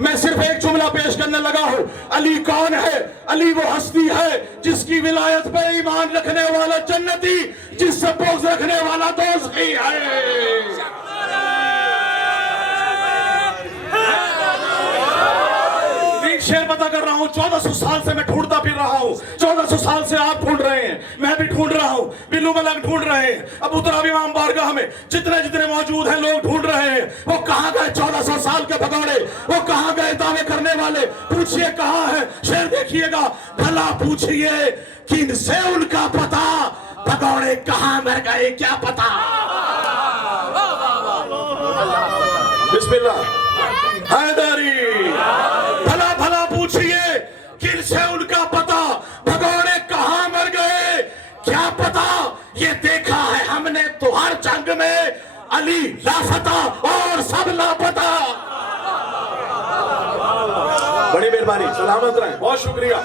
मैं सिर्फ एक जुमला पेश करने लगा हूं। अली कौन है? अली वो हस्ती है जिसकी विलायत पे ईमान रखने वाला जन्नती, जिससे बुग़्ज़ रखने वाला दोज़खी है। शेर पता कर रहा हूं, 1400 साल से मैं ढूंढता फिर रहा हूं, 1400 साल से आप ढूंढ रहे हैं, मैं भी ढूंढ रहा हूं, बिल्लू मलक ढूंढ रहे हैं, अबू तुराब इमाम बारगाह में जितने जितने मौजूद हैं लोग ढूंढ रहे हैं। वो कहां गए 1400 साल के भगौड़े? वो कहां गए दावे करने वाले? पूछिए कहां है? शेर देखिएगा, भला पूछिए किनसे उनका पता, भगौड़े कहां मर गए क्या पता। बिस्मिल्लाह हैदरी। भला भला पूछिए किनसे उनका पता, भगौड़े कहां मर गए क्या पता। ये देखा है हमने तो हर जंग में, अली लापता और सब लापता। बड़ी मेहरबानी, सलामत रहें, बहुत शुक्रिया।